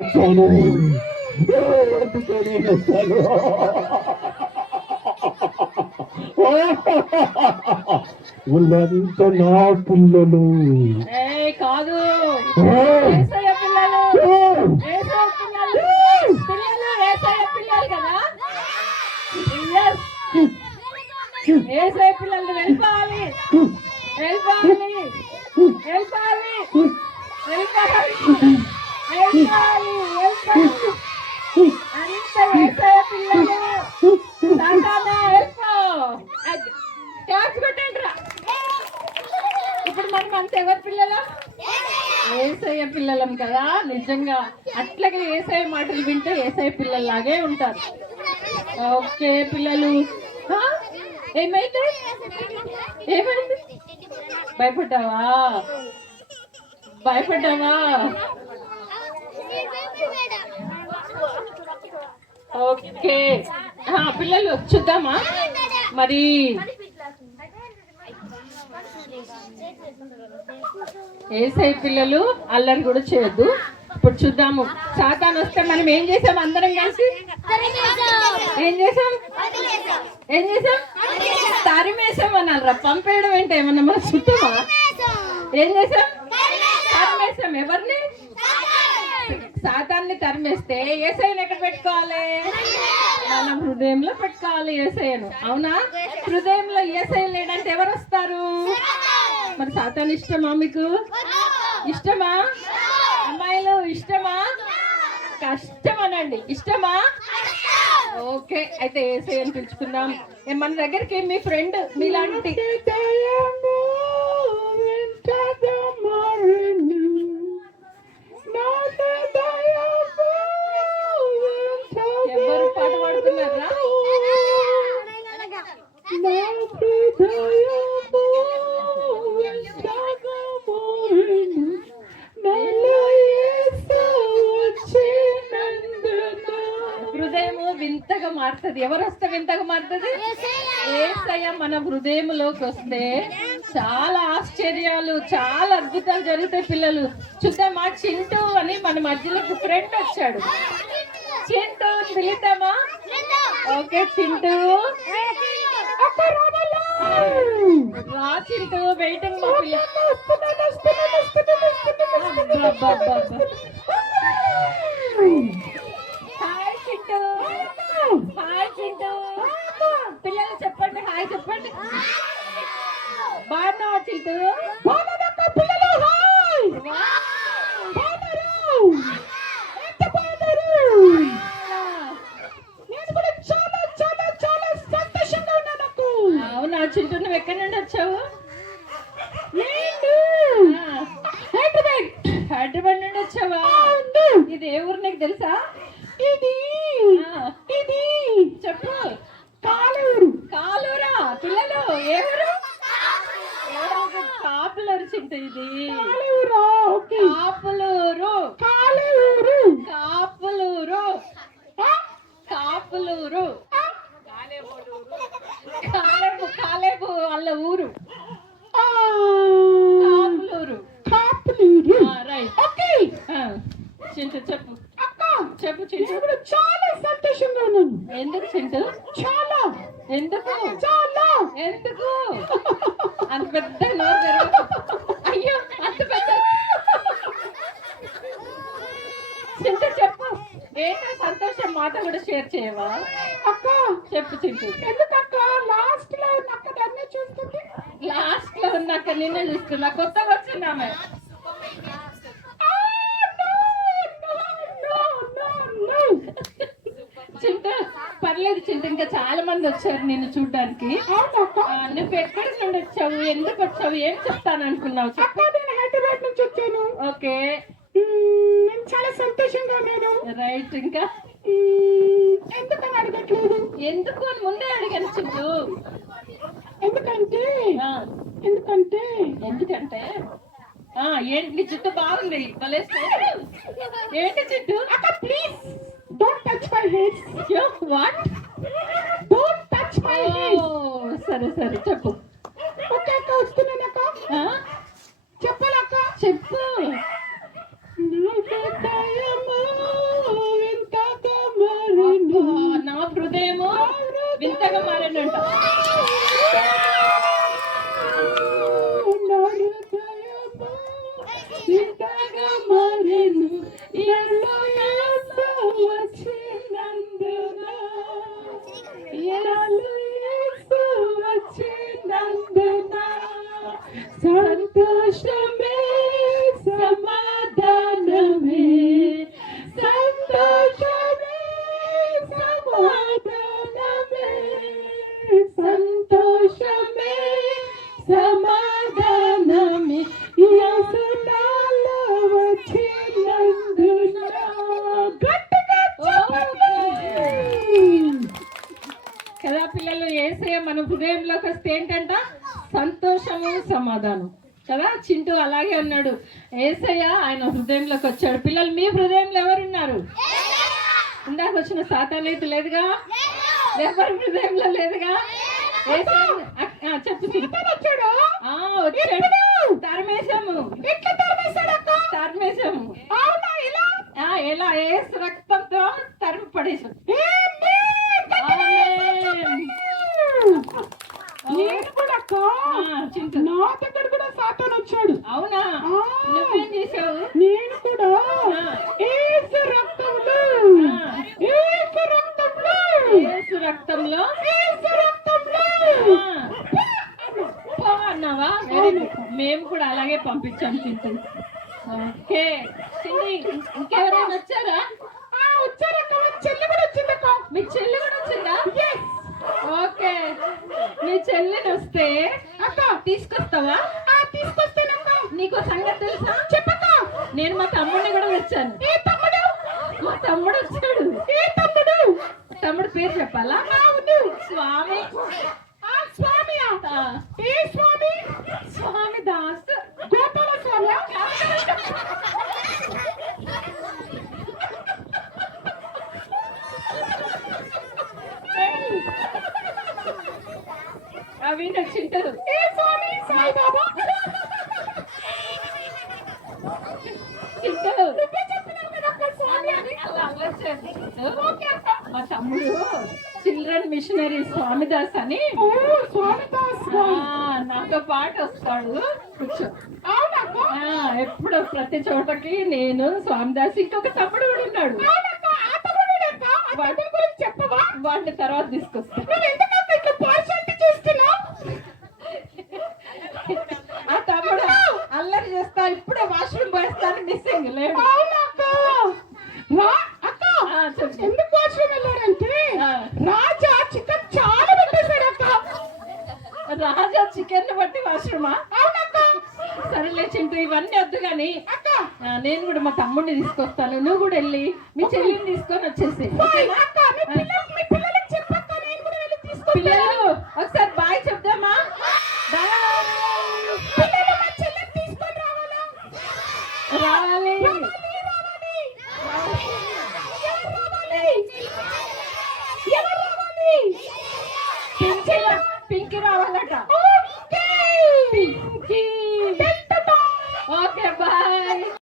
వీళ్ళంతా నా పిల్లలు కాదు, పిల్లలు కదా. ఏసై పిల్లలు వెళ్ళిపోవాలి, వెళ్ళిపోవాలి, వెళ్ళిపోవాలి, వెళ్ళిపోవాలి, వెళ్ళిపోవాలి, వెళ్ళిపోవాలి. అంత ఏసై పిల్లలు వెళ్ళిపో. ట్యాక్స్ కొట్టండి రా. ఇప్పుడు మనం అంత ఎవరి పిల్లలు? ఏసయ్య పిల్లలం కదా. నిజంగా అట్లాగే ఏసయ్య మాటలు వింటే ఏసయ్య పిల్లల్లాగే ఉంటారు. ఓకే పిల్లలు, ఏమైంది? ఏమైంది? భయపడ్డావా? భయపడ్డావా? ఓకే పిల్లలు చూద్దామా మరి. ఏసై పిల్లలు అల్లరి కూడా చేయొద్దు. ఇప్పుడు చూద్దాము. సాతాను వస్తే మనం ఏం చేసాం? అందరం కలిసి ఏం చేసాం? ఏం చేసాం? తరిమేసాం అన్నారా? పంపేయడం ఏంటి? ఏమన్నా మన చుట్టమా? ఏం చేసాం? తరిమేసాం. ఎవరిని? సాతాన్ని తరిమేస్తే ఏసైని ఎక్కడ పెట్టుకోవాలి? మనం హృదయంలో పెట్టుకోవాలి ఏసయ్యను. అవునా? హృదయంలో ఏసై లేడంటే ఎవరు వస్తారు? మరి సాతాను ఇష్టమా మీకు? ఇష్టమా? అమ్మాయిలు ఇష్టమా? కష్టం అనండి. ఇష్టమా? ఓకే, అయితే ఏసయ్యను పిలుచుకుందాం. మన దగ్గరికి మీ ఫ్రెండ్ మీలాంటి ఎవరు పాట పాడుతున్నారా? హృదయము వింతగా మారుతుంది. ఎవరు వస్తే వింతగా మారుతుంది? యేసయ్య మన హృదయంలోకి వస్తే చాలా ఆశ్చర్యాలు, చాలా అద్భుతాలు జరుగుతాయి. పిల్లలు చూద్దామా? చింటూ అని మన మధ్యలోకి ఫ్రెండ్ వచ్చాడు. చింటూ పిలుద్దామా? ఓకే చింటూ రా. చింటూ వెయిటింగ్. మా పిల్ల హాయ్ చింటూ. హాయ్ చింటూ. పిల్లలు చెప్పండి హాయ్ చెప్పండి. బాగున్నావా చింటూ? పిల్లలు హాయ్. అవునా చింటూ, నువ్వు ఎక్కడి నుండి వచ్చావు? హైదరాబాద్ నుండి వచ్చావా? ఇది ఏ ఊరు నీకు తెలుసా? ఇది చెప్పు. కాలూరు. కాలూరా? పిల్లలు ఏ ఊరు? కాపులూరు చింటూ. ఇది కాపులూరు. కాపులూరు. కాపులూరు. కాలేబు వాళ్ళ ఊరు. కాపులూరు. రైట్. ఓకే చింటూ చెప్పు. చెప్పు చింటూ. చాలా సంతోషంగా ఉన్నాను. ఎందుకు చింటూ? చాలా. ఎందుకు? చాలా. ఎందుకు? అంత పెద్ద నోరు తెరవకు. అయ్యో అంత పెద్ద. చింటూ చెప్పు, ఏంటో సంతోషం మాట కూడా షేర్ చేయవా? అక్క చెప్పు చింటూ. ఎందుకక్క లాస్ట్ లో ఉన్నాక దాన్ని చూస్తుంది? లాస్ట్ లో ఉన్నాక నిన్నే చూస్తున్నా. కొత్తగా వచ్చిందామె. చింటూ పర్లేదు చింటూ, ఇంకా చాలా మంది వచ్చారు నిన్ను చూడ్డానికి. నువ్వు ఎక్కడి నుండి వచ్చావు? ఎందుకు వచ్చావు? ఏం చెప్తాను అనుకున్నావు? హైదరాబాద్ నుంచి వచ్చాను. ఓకే, చాలా సంతోషంగా ఉన్నాను. రైట్. ఇంకా ఎందుకని అడగట్లేదు? ఎందుకు అని ముందే అడిగాను చింటూ. ఎందుకంటే ఎందుకంటే ఎందుకంటే ఏంటి చుట్టూ బాగుంది. ఏంటి చుట్టూ? అక్క please don't touch my hair. What? Don't touch my hair. సరే సరే చెప్పు. ఓకే అక్క వస్తున్నానక్క. చెప్పాలక్క. చెప్పు. వింతగా మారానంట. వింతగా మారెను ఎల్లో యేసు వచ్చినందున, ఎల్లో యేసు వచ్చినందున సంతోషమే సమాధానమే, సంతోషమే సమాధానమే, సంతోషమే సమాధానమే యేసు నాలో వచ్చినందున. గట్టిగా కదా పిల్లలు, యేసయ్య మన హృదయంలోకి వస్తే ఏంటంట? సంతోషము సమాధానం కదా. చింటూ అలాగే ఉన్నాడు. యేసయ్య ఆయన హృదయంలోకి వచ్చాడు. పిల్లలు, మీ హృదయంలో ఎవరున్నారు? ఇందాక వచ్చిన సాతాను అయితే లేదుగా, ఎవరి హృదయంలో లేదుగా. చెప్పు, వచ్చాడు వచ్చాడు, తరిమేశాము. తరిమేశాము ఎలా? ఏసు రక్తంతో తరిమి పడేసాం. నేను కూడా నా దగ్గర కూడా సాతాను వచ్చాడు. అవునా? నువ్వేం చేసావు? నేను కూడా యేసు రక్తంలో, యేసు రక్తంలో, యేసు రక్తంలో, యేసు రక్తంలో అన్నావా? మేము కూడా అలాగే పంపించాం చింటూ. ఓకే చిండి, ఇంకెవరైనా వచ్చారా? వచ్చారక్క, మా చెల్లి కూడా వచ్చిందక్క. మీ చెల్లి కూడా వచ్చిందా? ఓకే, మీ చెల్లిని వస్తే అక్క తీసుకొస్తావా? తీసుకొస్తానక్క. నీకు సంగతి తెలుసా? చెప్పక్క. నేను మా తమ్ముడిని కూడా వచ్చాను. ఏ తమ్ముడు? మా తమ్ముడు వచ్చాడు. ఏ తమ్ముడు? తమ్ముడు పేరు చెప్పాలా? స్వామి. స్వామి? ఏ స్వామి? స్వామి దాస్. గోపాల స్వామి? అవి నచ్చింటారు. ఏ స్వామి? సాయిబాబా? మా తమ్ముడు చిల్డ్రన్ మిషనరీ స్వామిదాస్ అని నాతో పాటు వస్తాడు. కూర్చో. ఎప్పుడు ప్రతి చోటకి నేను స్వామిదాస్, ఇంకొక తమ్ముడు కూడా ఉన్నాడు. వాడిని తర్వాత తీసుకొస్తా. ఆ తమ్ముడు అల్లరి చేస్తా, ఇప్పుడే వాష్రూమ్ పోయిస్తాను, మిస్సింగ్ లేడు. ఎందుకు వాష్రూమ్ వెళ్ళాడంటే రాజా చికెన్ చాలా పెట్టేశాడు అక్క. రాజా చికెన్ బట్టి వాష్రూమా? అవునక్క. సరేలే చింటూ, ఇవన్నీ వద్దు కానీ నేను కూడా మా తమ్ముడిని తీసుకొస్తాను. నువ్వు కూడా వెళ్ళి మీ చెల్లిని తీసుకొని వచ్చేసి. పిల్లలు